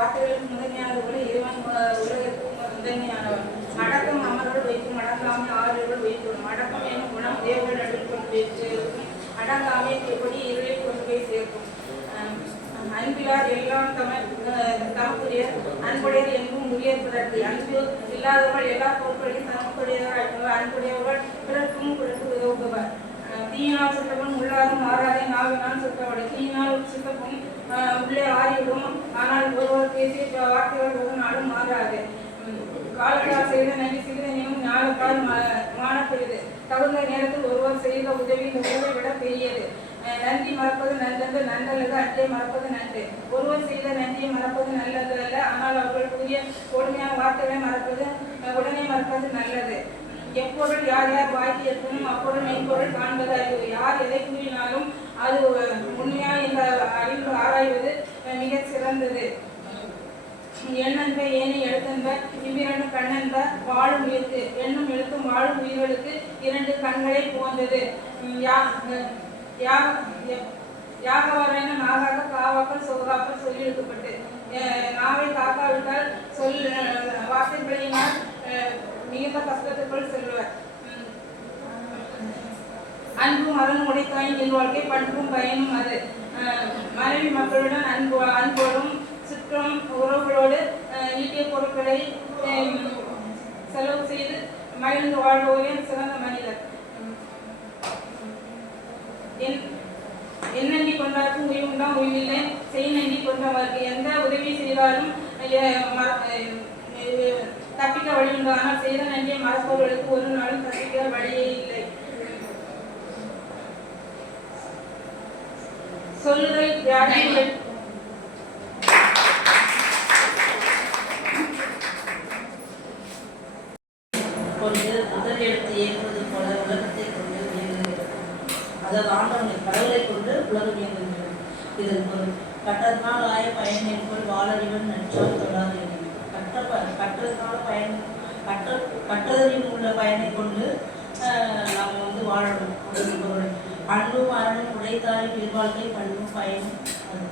வார்த்தைகளுக்கு முதன்மையானவர்கள் இறைவன் உலகிற்கு முதன்மையானவன். அடக்கம் அமரோடு வைக்கும் அடங்காமை ஆறுகள் வைக்கும். அடக்கம் என்னும் குணம் தேவர்கள் நடுவில் கொண்டு போய் சேர்க்கும். அடங்காமை எப்படி இருளை கொண்டு போய் சேர்க்கும். அன்பிலார் எல்லாம் தமக்குரிய அன்புடையர் என்பும் உயர்ப்பதற்கு. அன்பு இல்லாதவர்கள் எல்லா பொருட்களையும் தமக்குடையவர்கள். அன்புடையவர்கள் பிறர்க்கும் பிறகு உதவுபவர். தீயினால் சுத்தமும் உள்ளாரும் ஆறாதே நாவினால் சுத்தவடை. தீயினால் சுத்தமும் உள்ளே ஆறிவிடும். ஆனால் ஒருவர் பேசி வார்த்தைகள் ஒரு நாளும் மாறாது. காலத்தால் செய்த நன்றி சிறிதனையும் ஞானத்தால் மானப்பெரிது. தகுந்த நேரத்தில் ஒருவர் செய்த உதவி உதவியை விட பெரியது. நன்றி மறப்பது நல்லது நன்றல்லது, அட்டை மறப்பது நன்று. ஒருவர் செய்த நன்றியை மறப்பது நல்லது அல்ல, ஆனால் அவர்களுக்குரிய கொடுமையான வார்த்தைகளை மறப்பது உடனே மறப்பது நல்லது. எப்பொருள் யார் யார் வாய்க்கு இருக்கணும் அப்பொருள் மெய்ப்பொருள் காண்பது அறிவு. யார் எதை கூறினாலும் அது உண்மையா என்ற அறிவு ஆராய்வது மிக சிறந்தது. எண்ணென்ப ஏனை எழுத்தென்ப இவ்விரண்டு கண்ணென்ப வாழும் எழுத்து. எண்ணும் எழுத்தும் வாழும் உயிர்களுக்கு இரண்டு கண்களை போன்றது. யாகவரைன நாகாக காவாக்கள் சோகாக்கள் சொல்லி எழுக்கப்பட்டு. நாவை காக்காவிட்டால் சொல் வார்த்தைகளினால் மிகுந்த கஷ்டத்துக்குள் செல்வர். அன்பும் அருணும் உடைத்தாயின் என் வாழ்க்கை பண்பும் பயனும் அது. மனைவி மக்களுடன் அன்போடும் சுற்றம் உறவுகளோடு ஈட்டிய பொருட்களை செலவு செய்து மகிழ்ந்து வாழ்வோரே சிறந்த மனிதர். எண்ணெண்டி கொண்டாருக்கும் உயிர்தான் உயிரில்லை செய் நன்றி கொண்டவருக்கு. எந்த உதவி செய்தாலும் தப்பிக்க வழி உண்டு. ஆனால் செய்த நன்றியை மறப்பவர்களுக்கு ஒரு நாளும் தப்பிக்க வழியே இல்லை. சொல்லுதல் தியாகங்கள் கொண்டு முதல் எடுத்து இயங்குவது போல உலகத்தை கொண்டு இயங்குகிறது. அதாவது ஆண்டவனை கடவுளை கொண்டு உலகம் இயங்குகிறது. இதன் பொருள் கற்றதனால் ஆய பயன் என்போல் வாழறிவன் நன்றால் தொடாது. கற்றதனால பயன் கற்றதறிவு உள்ள பயனை கொண்டு நாம் வாழணும். பொருள் அன்பும் அறனும் உடைத்தாரின் பிற்பாழ்க்கை பண்பும் பயனும் அது.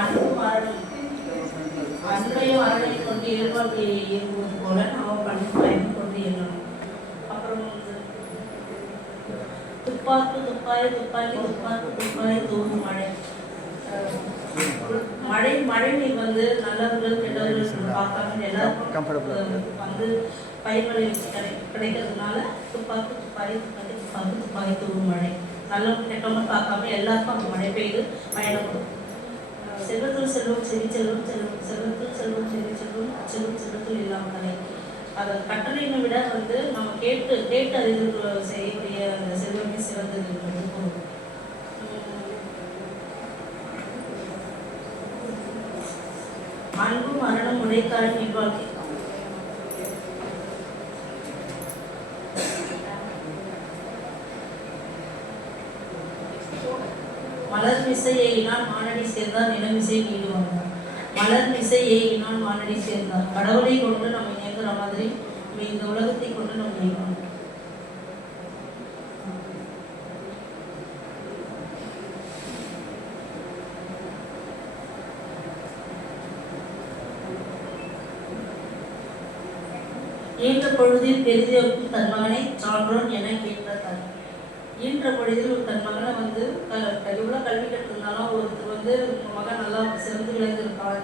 அன்பும் அறனும் அன்பையும் அறனையும் கொண்டு இயல்பாழ்க்கையை இயங்குவது போல நாம் பண்பும் பயனும் கொண்டு இயங்கணும். அப்புறம் துப்பாக்கு துப்பாய துப்பாக்கி துப்பாக்கு துப்பாய தூவும் மழை. மழை நீர் நல்லவர்கள் கெட்டவர்கள் பார்க்காம எல்லாருக்கும் பயிர்களில் கிடைக்கிறதுனால துப்பாக்கு துப்பாய் துப்பாக்கி துப்பாக்கு துப்பாய் தூவும் மழை. நல்லவங்க கெட்டவங்க பார்க்காம எல்லாருக்கும் அந்த மழை பெய்து பயணப்படும். செல்வத்தில் செல்வம் செவி செல்வம் செல்வத்தில் செல்வம் செவி செல்வம் செல்வம் செல்வத்தில் இல்லாமல் தலை. அதை கட்டளையை விட நம்ம கேட்டு அறிவு செய்யக்கூடிய அந்த செல்வமே சிறந்தது என்பது பொருள். அன்பும் மரணம் உடைத்தாரின் இல்வாழ்க்கை. மலர் மிசை ஏகினால் மானடி சேர்ந்தார் நிலமிசை நீடுவாங்க. மலர் மிசை ஏகினால் மானடி சேர்ந்தார். கடவுளை கொண்டு நம்ம இயங்குற மாதிரி இந்த உலகத்தை கொண்டு நம்ம இயங்கணும். ஈன்ற பொழுதில் பெரிதோர்க்கும் தன் மகனை சான்றோன் என கேட்டார். ஈன்ற பொழுதில் ஒரு தன் மகனை எவ்வளோ கல்வி கற்றுருந்தாலும் ஒருத்தர் உங்கள் மகன் நல்லா சிறந்து விளைந்து இருக்காங்க.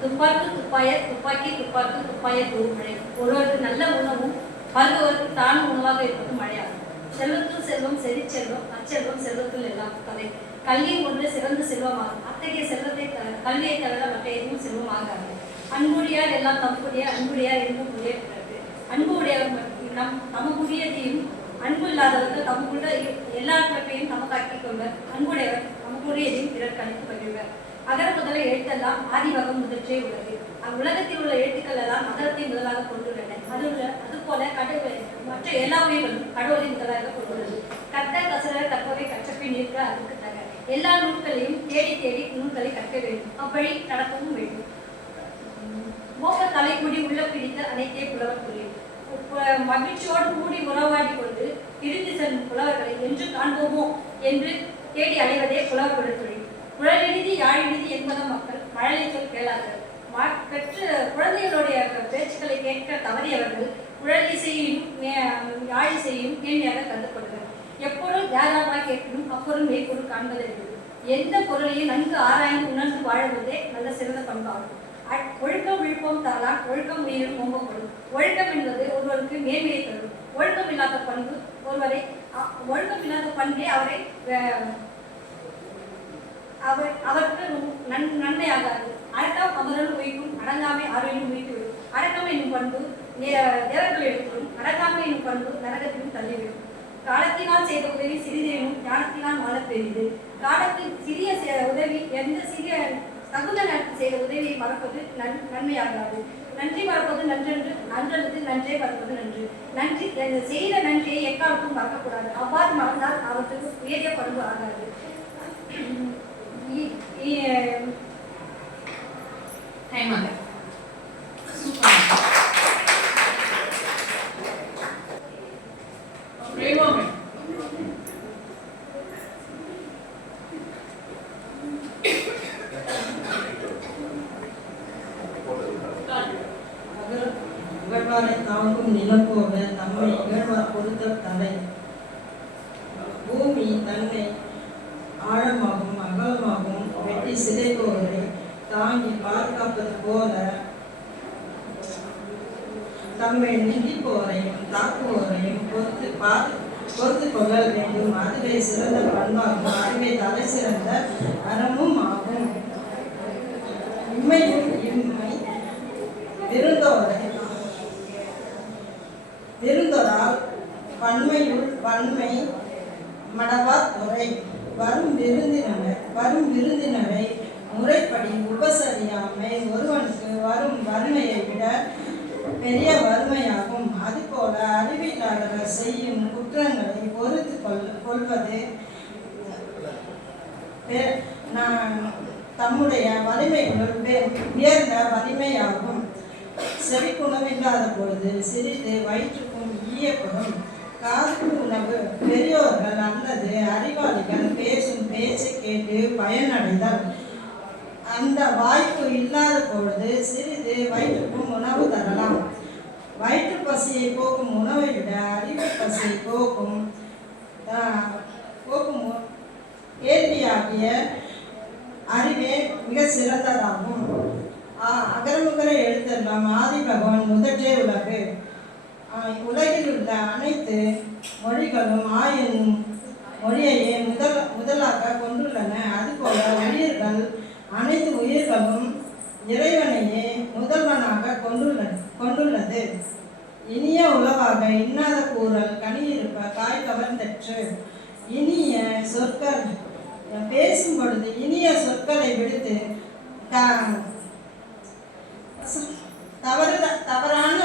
துப்பாக்கு துப்பாய துப்பாக்கி துப்பாக்கு துப்பாய தூவும் மழை. ஒருவருக்கு நல்ல உணவும் பருவருக்கு தானும் உணவாக இருப்பது மழையாகும். செல்வத்தில் செல்வம் செறி செல்வம் அச்செல்வம் செல்வத்தில் எல்லாம் கதை. கல்வி ஒன்று சிறந்த செல்வமாகும். அத்தகைய செல்வத்தை கல்வியை தவிர மற்ற எதுவும் செல்வம் ஆகாது. அன்புடையார் எல்லாம் தம்புடையார் அன்புடையார் என்புடைய பிறகு. அன்பு உடையவர் நமக்குரியதையும் அன்பு இல்லாதவர்கள் தமக்குள்ள எல்லாவற்றையும் தமக்காக்கிக் கொள்வர். அன்புடையவர் நமக்குரியதையும் பிறர் கணித்து பகிர்வர். அகர முதல எழுத்தெல்லாம் ஆதிவகம் முதற்றே உள்ளது. அவ்வுலகத்தில் உள்ள எழுத்துக்கள் எல்லாம் அகரத்தை முதலாக கொண்டுள்ளன. அதுபோல கடவுள் மற்ற எல்லா உயிர்களும் கடவுளை முதலாக கொண்டுள்ளது. கற்ற கசரர் கற்பவை கற்றப்பின் நிற்க அதற்கு தக. எல்லா நூல்களையும் தேடி தேடி நூல்களை கற்க வேண்டும். அப்படி நடக்கவும் வேண்டும். மோக தலைக்குடி உள்ள பிடித்த அனைத்தே புலவர் புரியும். மகிழ்ச்சியோடு கூடி உறவாடி கொண்டு பிரிந்து செல்லும் புலவர்களை என்று காண்போமோ என்று தேடி அடைவதே புலவர் தொழில். குழலெழுதி யாழெழுதி என்பத மக்கள் மழலை சொல் கேளாதவர். பெற்று குழந்தைகளுடைய பேச்சுக்களை கேட்க தவறியவர்கள் குழலிசையும் யாழிசையும் கேள்வியாக கருதப்படுவர். எப்பொருள் யாராவாய் கேட்கணும் அப்பொருள் மேற்கொருள் காண்பது. எந்த பொருளையும் நன்கு ஆராய்ந்து உணர்ந்து வாழுவதே நல்ல சிறந்த பண்பாகும். ஒழுக்கம் விழுப்பம் தரலாம். ஒழுக்கம் உயிரும் ஓம்பப்படும். ஒழுக்கம் என்பது ஒருவருக்கு மேன்மையை தரும். ஒழுக்கம் இல்லாத பண்பு ஒருவரை ஒழுக்கம் இல்லாத பண்பே அவருக்கு நன்மையாகாது. அடக்கம் அமரல் உயிரும் அடங்காமை ஆரோக்கியம் உயிர்த்துவிடும். அடக்கம் என்னும் பண்பு தேவர்கள் எடுத்துவிடும். அடங்காமை என்னும் பண்பு நரகத்திலும் தள்ளிவிடும். காலத்தினால் செய்த உதவி சிறிதேனும் ஞானத்தினால் வாழ பெரியது. காலத்தில் சிறிய உதவி எந்த சிறிய தகுந்த நேரத்தில் செய்த உதவியை மறப்பது நன்மையாகாது. நன்றி மறப்பது நன்றென்று நன்றெழுது நன்றே மறப்பது நன்று. நன்றி செய்த நன்றியை எக்காலத்தும் மறக்கக்கூடாது. அவ்வாறு மறந்தால் அவற்றுக்கு உயரிய பண்பு ஆகாது. இகழ்வாரை தாங்கும் நிலப்போல தம்மை இகழ்வார் பொறுத்த தலை. பூமி தன்னை ஆழமாகவும் அகலமாகவும் வெட்டி சிதைப்பவரை தாங்கி பாதுகாப்பது போல தம்மை நிந்திப்பவரையும் தாக்குபவரையும் பொறுத்து கொள்ள வேண்டும். அதுவே சிறந்த பண்பாகும். அதுவே தலை சிறந்த அறமும் ஆகும். உண்மையும் இன்மை விருந்தோரால் பன்மையுள் வன்மை மடவார் துறை. வரும் விருந்தினரை முறைப்படி உபசரியாமை ஒருவனுக்கு வரும் வறுமையை விட பெரிய வறுமையாகும். அதுபோல அறிவில்லாதவர் செய்யும் குற்றங்களை பொறுத்து கொள்வது தம்முடைய வலிமைகளுள் உயர்ந்த வலிமையாகும். செவிக்குணவில்லாத பொழுது சிறிது வயிற்றுக்கும் ஈயப்படும். காதுக்கு உணவு பெரியோர்கள் அல்லது அறிவாளிகள் பேசும் பேச்சை கேட்டு பயனடைதல். அந்த வாய்ப்பு இல்லாத பொழுது சிறிது வயிற்றுக்கும் உணவு தரலாம். வயிற்று பசியை போக்கும் உணவை விட அறிவு பசியை போக்கும் கேள்வியாகிய அறிவே மிக சிறந்ததாகும். அகரமுகர எழுத்தெல்லாம் ஆதி பகவான் முதற்றே உலகு. உலகில் உள்ள அனைத்து மொழிகளும் என்னும் மொழியையே முதலாக கொண்டுள்ளன. அதுபோல அனைத்து உயிர்களும் இறைவனையே முதல்வனாக கொண்டுள்ளது. இனிய உளவாக இன்னாத கூறல் கனியிருப்ப காய் கவர்ந்தற்று. இனிய சொற்கள் பேசும் பொழுது இனிய சொற்களை விடுத்து தவறான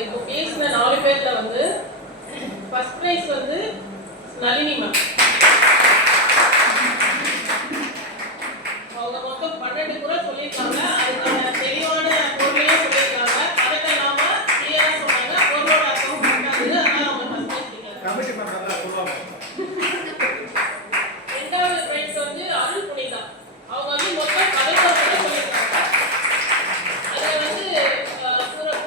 இப்போ பேசின 4 பேர்ல வந்து ஃபர்ஸ்ட் பிரைஸ் வந்து நளினி மேம். அவங்க மொத்தம் 12 குறள் சொல்லியிருக்காங்க. அதுக்கான தெளிவான பொருளையும் சொல்லியிருக்காங்க. அதுக்கு நாம கிளியரா சொன்னாங்க. பொருளோட அர்த்தமும் பண்ணாது. அதனால அவங்க ஃபர்ஸ்ட் பிரைஸ் கிடைக்காது. ரெண்டாவது பிரைஸ் வந்து அருள் புனிதா. அவங்க வந்து மொத்தம் 11 குறள் சொல்லியிருக்காங்க. அது வந்து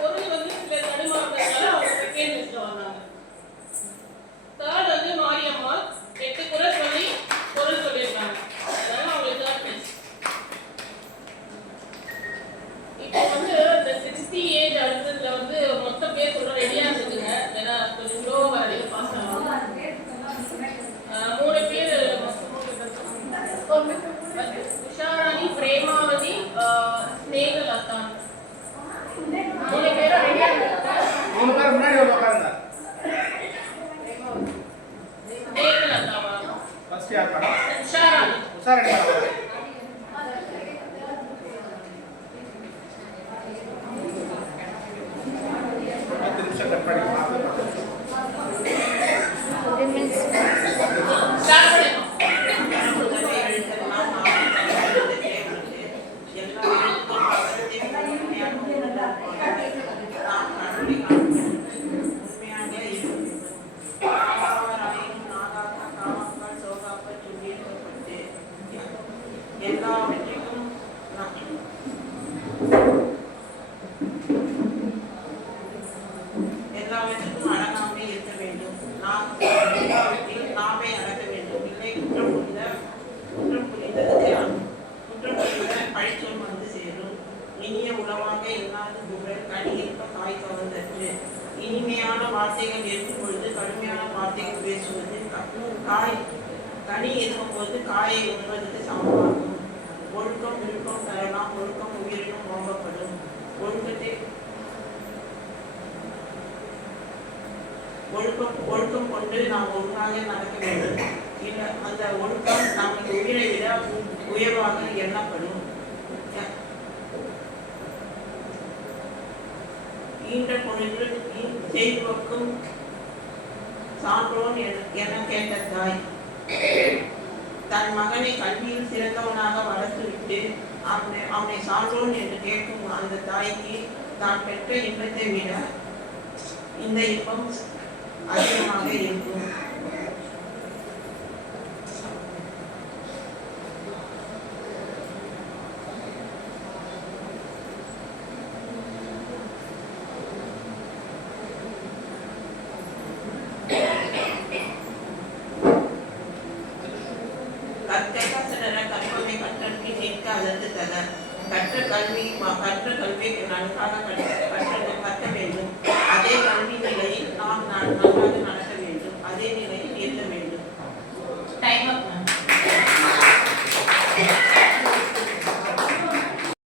பொருள் வந்து சில தடுமாறுறதுனால அவங்க செகண்ட் லிஸ்ட்ல வந்தாங்க. தேர்ட் வந்து மாரியம்மா 8 குறள் சொல்லி பொருள் சொல்லியிருக்காங்க. அதனால அவங்களுக்கு தேர்ட் பிரைஸ். இப்போ வந்து இந்த 60 ஏஜ் அடுத்ததுல வந்து மொத்த பேர் சொல்ற ரெடியா இருக்குங்க. ஏன்னா கொஞ்சம் ஸ்லோவா வரல, ஃபாஸ்டா உஷாரணி மேடம். பத்து நிமிஷம் கட் பண்ணிக்கலாம். ஸ்டார்ட் பண்ணிடலாம். எல்லாவற்றுக்கும் அடங்காமே இருக்க வேண்டும். நாமே அடக்க வேண்டும். இல்லை குற்றம் புரிந்தது பழிச்சொல் வந்து சேரும். இனிய உணவாக இல்லாத புகழ் கனி இருக்க காய் கவர்ந்தற்று. இனிமையான வார்த்தைகள் இருக்கும் பொழுது கடுமையான வார்த்தைகள் பேசுவது கனி இருக்கும் போது காயை உண்பதற்கு சமமாகும். ஒழுக்கம் விருப்பம் தரலாம். ஒழுக்கம் உயிரினும் ஓம்பப்படும். ஒழுக்கம் கொண்டு நாம் ஒழுங்காக நடக்க வேண்டும். அந்த ஒழுக்கம் நமக்கு உயிரை விட உயர்வாக எண்ணப்படும். ஈன்ற பொழுது செய்வக்கும் சான்றோன் என கேட்ட தாய் தன் மகனை கல்வியில் சிறந்தவனாக வளர்த்துவிட்டு அவனை சான்றோன் என்று கேட்கும் அந்த தாய்க்கு தான் பெற்ற இன்பத்தை விட இந்த இன்பம் அதிகமாக இருக்கும். கற்பனை கற்றற்கு நிற்க அதற்கு தக. கற்ற கல்வியை நன்றாக கற்க வேண்டும். அதே கல்வி